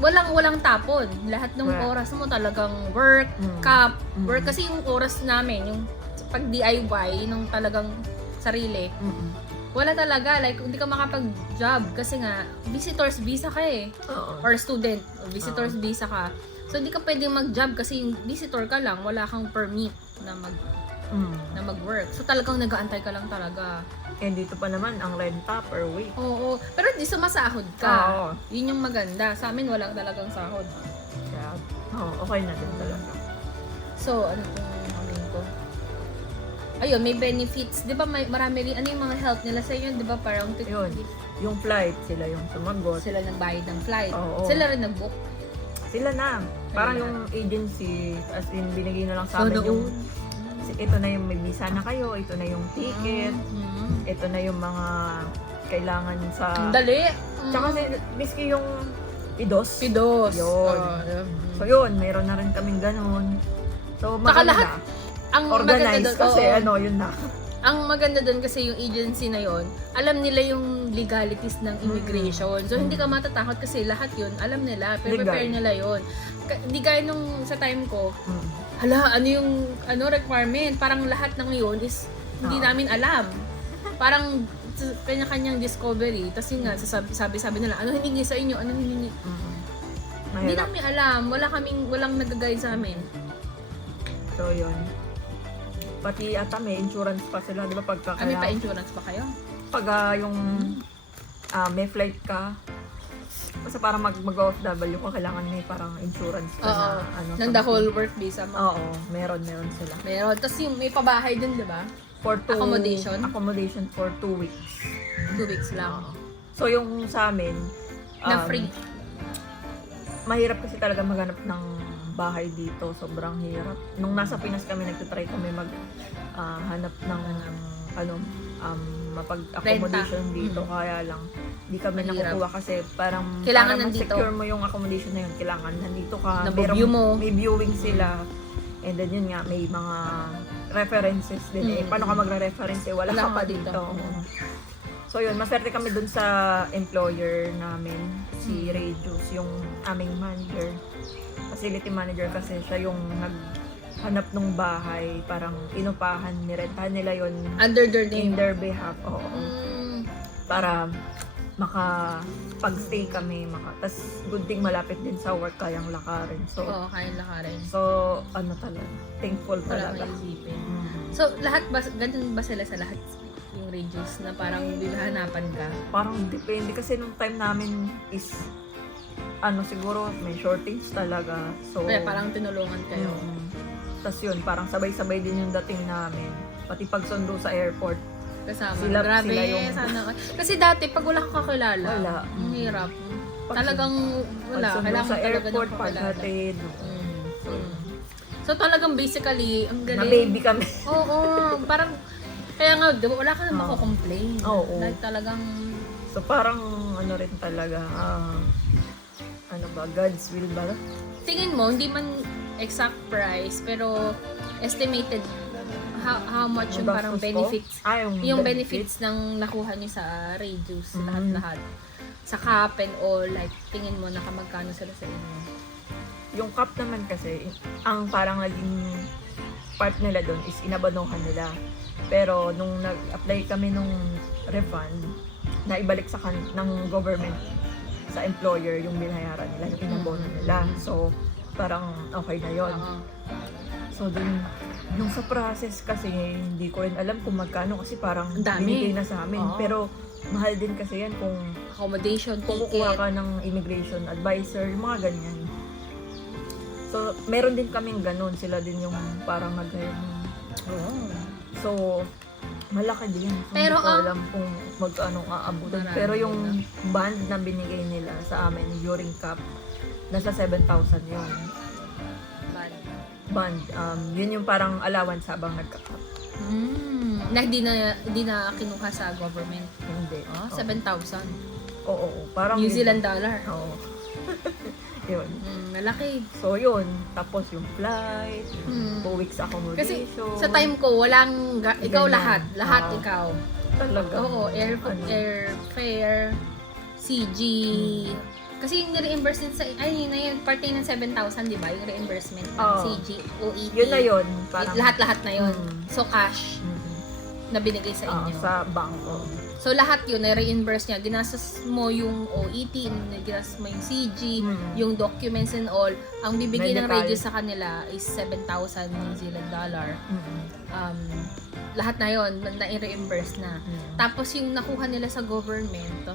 walang tapon. Lahat ng Correct. oras mo talagang work, cap, Mm. work. Kasi yung oras namin, yung pag DIY, nung talagang sarili, wala talaga. Like, hindi ka makapag-job kasi nga, visitor's visa ka Oo. or student, visitor's visa ka. So, hindi ka pwedeng mag-job kasi yung visitor ka lang, wala kang permit na mag-work. So, talagang nag-aantay ka lang talaga. And dito pa naman ang renta per week. Oo. Pero di sumasahod ka. Oo. Yun yung maganda. Sa amin, walang talagang sahod. Kaya, okay na din talaga. So, ano itong amin ko? Ayun, may benefits. Di ba marami rin, ano yung mga health nila sa inyo? Di ba parang Yun. Yung flight, sila yung sumagot. sila nagbayad ng flight. Oo. Sila rin nag-book. Sila na. Parang Sila. yung agency, as in, binigay na lang sa amin yung, ito na yung may visa na kayo, ito na yung ticket, ito na yung mga kailangan sa... Dali. Tsaka miski yung PIDOS. Pidos. Yun. So yun, mayroon na rin kaming ganun. So maganda. lahat, ang maganda Organized doon, kasi oo. yun na. Ang maganda doon kasi yung agency na yon, alam nila yung legalities ng immigration. So, hindi ka matatakot kasi lahat yun, alam nila, prepare Legal. nila yon. Hindi gaya nung sa time ko, hala, ano yung requirement? Parang lahat ng yun is hindi Oo. namin alam. Parang kanya-kanyang discovery. Tapos yun nga, sabi nila, ano hiningi sa inyo? Ano hiningi? Hindi Mahirap. namin alam. Walang nag-guide sa amin. So yun. Pati ata may insurance pa sila, di ba? Pagka May pa-insurance pa kayo? pag yung may flight ka, basta para mag-OFW ka, kailangan may parang insurance ka Oo. na Nang the whole work visa mo. Oo, meron sila. Meron. Tapos yung may pabahay din, di ba? For Accommodation for 2 weeks. 2 weeks lang. So yung sa amin, Na free. mahirap kasi talaga maghanap ng bahay dito. Sobrang hirap. Nung nasa Pinas kami, nagtitry kami hanap ng mapag-accommodation Renta. dito. Kaya lang, di kami Mahirap. nakukuha kasi parang Kailangan para nandito. ma-secure mo yung accommodation na yun, kailangan nandito ka. Na view mo. May viewing sila. And then yun nga, may mga references din eh. Paano ka magre-reference eh? Wala ka pa dito. So yun, maswerte kami dun sa employer namin, si Ray Juice, yung aming manager. Facility manager kasi siya yung naghanap ng bahay, parang inupahan, nirentahan nila yun Under their in name. their behalf. Oo. Mm. Para makapag-stay kami. Tas good thing malapit din sa work, kayang lakarin. So, Oo, kaya lakarin. ano talaga, thankful Wala talaga. maisipin. Mm. So, lahat ba, ganun ba sila sa lahat yung radius na parang bibihanapan ka? Parang depende kasi nung time namin is siguro may shortage talaga. So, Kaya parang tinulungan kayo. tas yun, parang sabay-sabay din yung dating namin. Pati pagsundo sa airport. Kasama. Sila- Grabe, sila yung- sana. Kasi dati, pag wala kang kakilala, Wala. ang hirap. Pag- Talagang wala. Pagsundo Kailangan sa talaga airport, ng kakilala. paghatid. So talagang basically, ang Na galing. baby kami. Oo, parang, kaya nga, di ba, wala ka na Oo. mako-complain. Oo. Like talagang, So parang rin talaga, God's will ba? tingin mo, hindi man exact price, pero estimated how much yung parang Gastos ko? benefits. Yung Benefits ng nakuha niyo sa Radius, Mm. lahat-lahat. Sa cap and all, like, tingin mo nakamagkano sila sa inyo? Yung cup naman kasi, ang parang naging part nila doon is inabanuhan nila. Pero nung nag-apply kami nung refund, na ibalik ng government sa employer yung binayaran nila, yung inabono nila. So, parang okay na yon. Oo. So, dun, yung sa process kasi, hindi ko rin alam kung magkano kasi parang Ang dami. binigay na sa amin. Oo. Pero, mahal din kasi yan kung Accommodation, kukuha ticket. ka ng immigration advisor, yung mga ganyan. So, meron din kaming ganun. Sila din yung parang nag-hire ng- So, malaki din. So, Pero hindi ko ang- alam kung magkano aabutan. Marami Pero yung na. band na binigay nila sa amin during cup, nasa 7,000 yun. Band, yun yung parang allowance habang nagka-cup. Na hindi na kinuha sa government. Hindi. Oh, Oo. 7,000. Oo. Parang New yun. Zealand dollar. Oo. Yun. Malaki. So, yun. Tapos yung flight, Mm. 2 weeks Kasi accommodation. sa time ko, walang, ikaw Ganyan. lahat Oo. ikaw. Talaga. Oo, Ano? airfare, CG. Kasi yung reimburse din sa, yun na yun, part ng 7,000, di ba? Yung reimbursement ng Oo. CG, OET. Yun na yun. Parang, Lahat-lahat na yun. Mm. So, cash na binigay sa inyo. sa bangko. So, lahat yun, na-reimburse niya. Ginastos mo yung OET, ginastos mo yung CG, yung documents and all. Ang bibigay ng Medical. Radius sa kanila is 7,000 New Zealand dollar. Lahat na yun, na-reimburse na. Tapos yung nakuha nila sa government,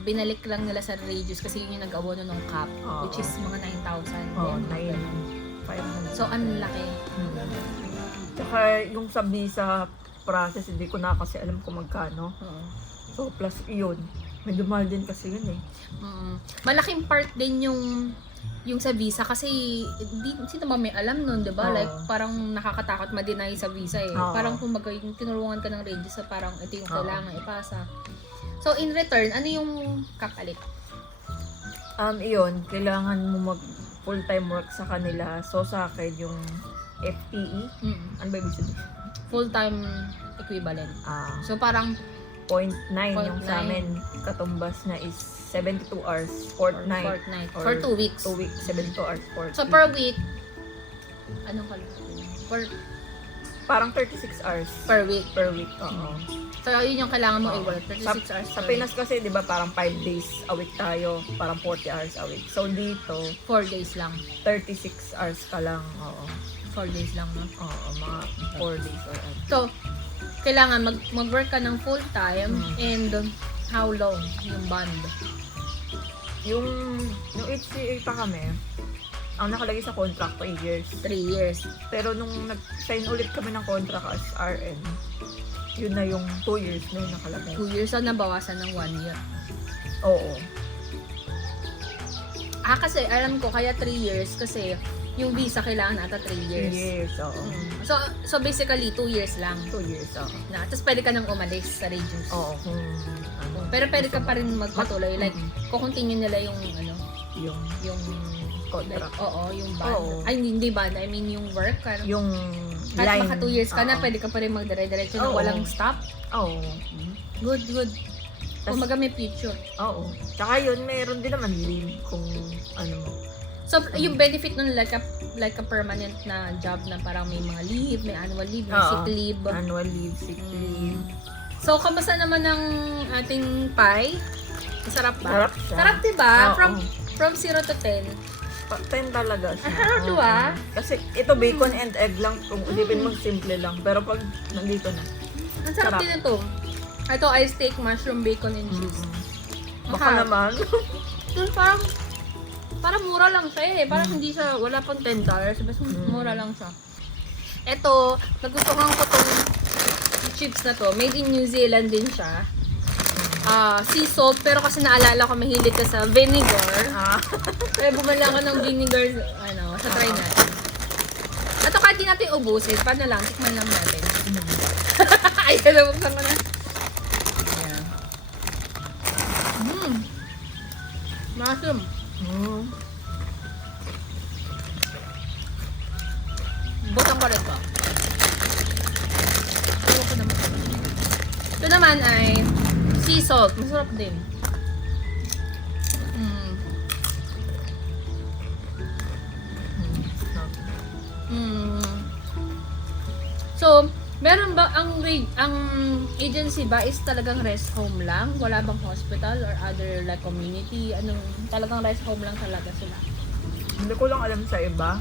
binalik lang nila sa Radius kasi yun yung nag-abono ng cap, Oo. which is mga 9,000. Oo, Then, 9,500. so, ang laki. Tsaka yung sa visa process, hindi ko na kasi alam kung magkano. Oo. So, plus yun. Medyo mahal din kasi yun eh. Malaking part din yung sa visa kasi sino ba may alam nun, 'di ba? Oo. Like parang nakakatakot ma-deny sa visa eh. Oo. Parang kumbaga yung tinulungan ka ng Radius sa parang ito yung Oo. kailangan ipasa. So in return, ano yung kapalit? Iyon, kailangan mo mag full-time work sa kanila. So, sa akin, yung FTE, ano ba ibig sabihin? Full-time equivalent. So parang 0.9 yung 0.9. sa amin. Katumbas na is 72 hours, fortnight. fortnight. Or For 2 weeks. 2 weeks, 72 hours, 40. So per week, anong Parang 36 hours per week. per week. Oo. So yun yung kailangan mo Oo. i-work. 36 hours Sa per Pinas kasi, di ba, parang 5 days a week tayo. Parang 40 hours a week. So, dito, week. 4 days lang. 36 hours ka lang. Oo. 4 days lang, no? Oo, mga 4 days or ano. So, kailangan mag-work ka ng full-time and how long yung band? Yung HCA pa kami, ang nakalagay sa contract 3 years. 3 years. Pero nung nag-sign ulit kami ng contract as RN, yun na yung 2 years na yung nakalagay. 2 years, so nabawasan ng 1 year. Oo. Kasi alam ko, kaya 3 years kasi yung visa kailangan ata 3 3 years. years, oo. So basically, 2 years lang. 2 years, oo. Tapos pwede ka nang umalis sa Radius. Oo, kung ano. Pero pwede ka pa rin magpatuloy. Like, kung continue nila yung yung yung contract. Yung band. Oo. Ay, hindi band. I mean, yung work. Yung kahit line. maka 2 years ka na, Oo. pwede ka pa rin magdire-diretso na Oo. walang stop. Oo. Good. Kumaga may future. Oo. Tsaka yun, meron din naman leave kung ano mo. So, yung benefit nun like a permanent na job na parang may mga leave, may annual leave, may Oo. sick leave. Annual leave, sick leave. So, kamusta naman ang ating pie? Masarap ba? Sarap siya. Sarap, diba? Oo. From 0 to 10. 10 talaga siya. Ang sarap, diba? Kasi ito bacon and egg lang. Kung isipin mo simple lang. Pero pag nandito na. Ang sarap Sarap. din ito. Ito ay steak, mushroom, bacon, and cheese. Baka Masarap. naman. Tapos parang mura lang siya eh. Parang hindi siya, wala pang $10. Basta mura lang siya. Ito, nagustuhan ko tong chips na to. Made in New Zealand din siya. Sea salt, pero kasi naalala ko mahilig ka sa vinegar. Kaya bumili ako ng vinegar, sa try natin. Ito kahit di natin ubusin, paano lang, tikman lang natin. Ay, nabuksan ko na. Ayan. Mushroom. Butang ko rin to. Ewan ko naman. Ito naman ay sea salt. Masarap din. So, meron ba ang agency ba is talagang rest home lang? Wala bang hospital or other like community? Talagang rest home lang talaga sila? Hindi ko lang alam sa iba.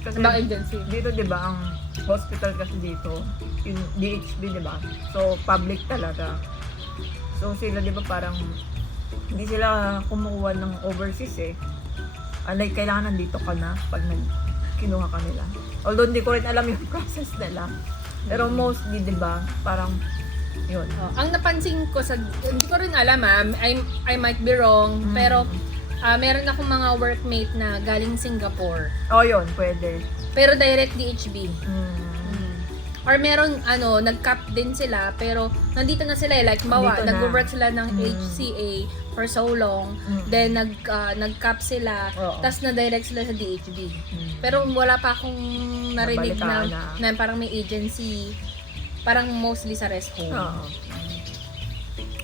Kasi Ibang agency. dito 'di ba ang hospital kasi dito, yung DHB 'di ba? So public talaga. So sila 'di ba parang hindi sila kumukuha ng overseas eh. Like kailangan nandito ka na pag kinuha ka nila. Although hindi ko rin alam yung process nila. Pero mostly 'di ba, parang yun. Ang napansin ko hindi ko rin alam I might be wrong, pero meron akong mga workmate na galing Singapore. Oh, yun, pwede. Pero direct DHB. Or meron, nag-cap din sila, pero nandito na sila like, Nandito na. nag-work sila ng HCA for so long, then nag-cap sila, Oo. tas na-direct sila sa DHB. Pero wala pa akong narinig Nabalitaan na parang may agency, parang mostly sa rest home. Oo.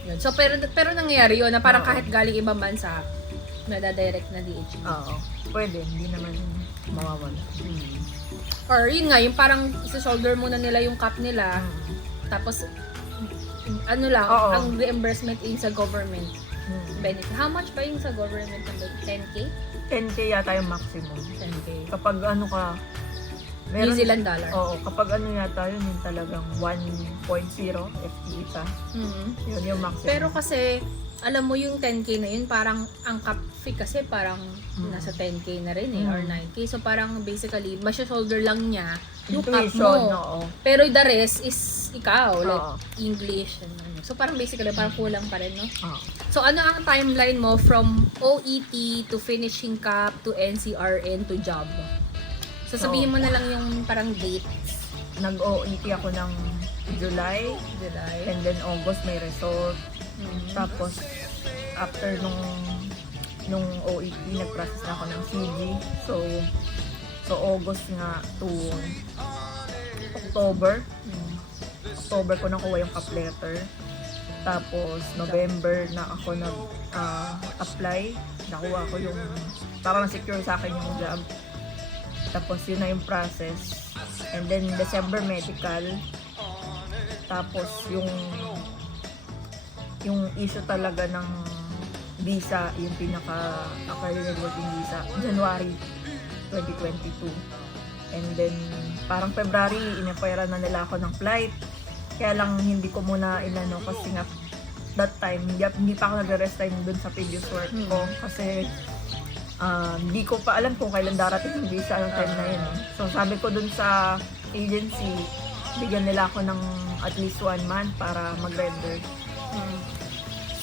Yun. So, pero nangyayari yun, na parang Oo. kahit galing ibang bansa, nadadirect na DHB. Oo. Pwede, hindi naman mawawala. Or yun nga, yung parang isa-shoulder muna nila yung cap nila, tapos Oo. ang reimbursement in sa government benefit. How much ba yung sa government? 10K? 10K yata yung maximum. 10K. Kapag ano ka, New Zealand dollar. Oo, kapag ano yata yun, yung talagang 1.0 FTE pa. Yun yung maximum. Pero kasi, alam mo yung 10K na yun, parang ang cap fee kasi parang nasa 10K na rin or 9K. So parang basically, masya-shoulder lang niya yung cap Tuition, mo. oo. Pero the rest is ikaw, like Oo. English. And ano. So parang basically, parang kulang pa rin, no? Oo. So ano ang timeline mo from OET to finishing cap to NCRN to job? So sabihin mo na lang yung parang date. Nag-OET ako ng July, and then August may result. Tapos, after nung OET, nag-process na ako ng CG. So August nga to October. October ko nakuha yung cap letter. Tapos, November na ako nag-apply. Nakuha ko yung, parang na-secure sa akin yung job. Tapos, yun na yung process. And then, December medical. Tapos, yung issue talaga ng visa, yung pinaka-accredited working visa, January 2022. And then, parang February, inapayran na nila ako ng flight. Kaya lang, hindi ko muna inano kasi nga, that time, hindi pa ako nag-resign dun sa previous work ko. Kasi, hindi ko pa alam kung kailan darating yung visa yung time na yun. So, sabi ko dun sa agency, bigyan nila ako ng at least 1 month para mag-render.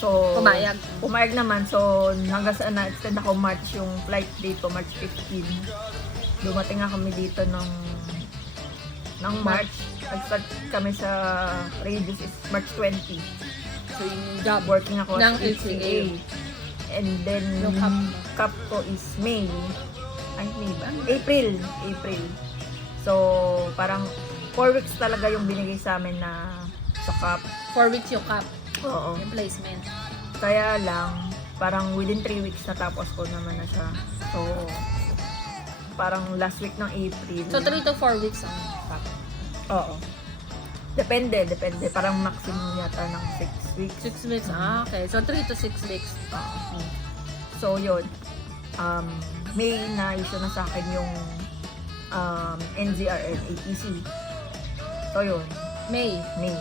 So, pumayag naman. So, hanggang saan na-extend ako March yung flight date ko, March 15. Dumating nga kami dito ng March. Nag-start kami sa Radius is March 20. So yung job Working ako ng as HCA. And then, Yung cap ko is May. Ay, May ba? April. So, parang 4 weeks talaga yung binigay sa amin na sa cup. 4 weeks yung cup. Oo. Yung placement. Kaya lang, parang within 3 weeks natapos ko naman na siya. So, parang last week ng April. So, 3 to 4 weeks ang cup. Oo. Depende. Parang maximum yata ng 6 weeks. 6 weeks. Ah, okay. So, 3 to 6 weeks. Oo. So, yun. May na-issue na sa akin yung NZRN APC. So, yun. May. May.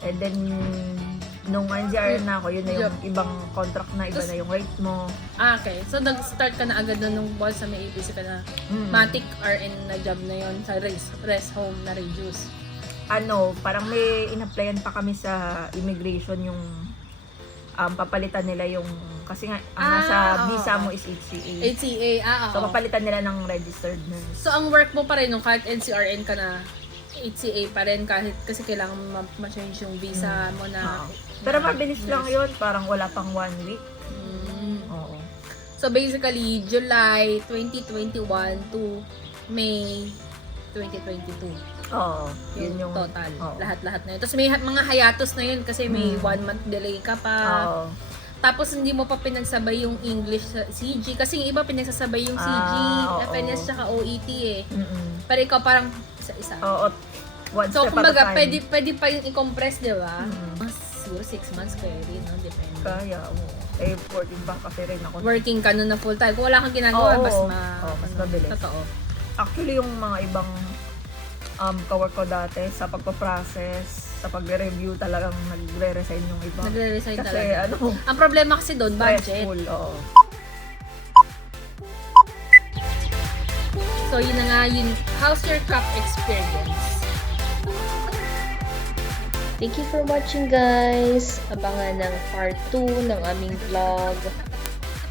And then, nung NZRN na ako, yun na yung ibang contract na, iba na yung rate mo. Ah, okay. So, nag-start ka na agad nung buwan sa may ABC ka na. Matic RN na job na yon sa rest home na reduce. Parang may in-applyan pa kami sa immigration yung papalitan nila yung, kasi nga, ang nasa visa mo is HCA. HCA, oo. So, papalitan nila ng registered nurse. So, ang work mo pa rin, nung kahit NCRN ka na, HCA pa rin kahit kasi kailangan ma-change yung visa mo na. Pero mabilis lang yun, parang wala pang 1 week. Oo. So, basically, July 2021 to May 2022. Oo. Yun yung total. Oo. Lahat-lahat na yun. Tapos may mga hiatus na yun kasi may 1 month delay ka pa. Oo. Tapos hindi mo pa pinagsabay yung English sa CG. Kasi yung iba pinagsasabay yung CG, oo. FNS, tsaka OET eh. Mm-mm. Pero ikaw parang isa-isa. Oo. One So, step at a kumbaga, time. pwede pa yung i-compress, di ba? Mm. Siguro 6 months pwede, no? Depende. Kaya, oo. Eh, working pa kasi rin ako. Working ka nun na full time. Kung wala kang ginagawa, Oo. mas Mas mabilis. Totoo. Actually, yung mga ibang kawork ko dati sa pagpaprocess, sa pagre-review, talagang nagre-resign yung iba. Nagre-resign Kasi talaga. Ang problema kasi doon, budget. stressful. Oo. So, yun na nga yun. How's your cup experience? Thank you for watching, guys. Abangan ng part 2 ng aming vlog.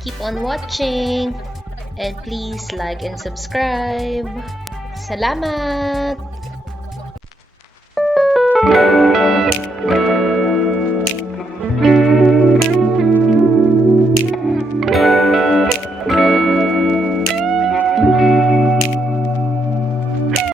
Keep on watching. And please like and subscribe. Salamat!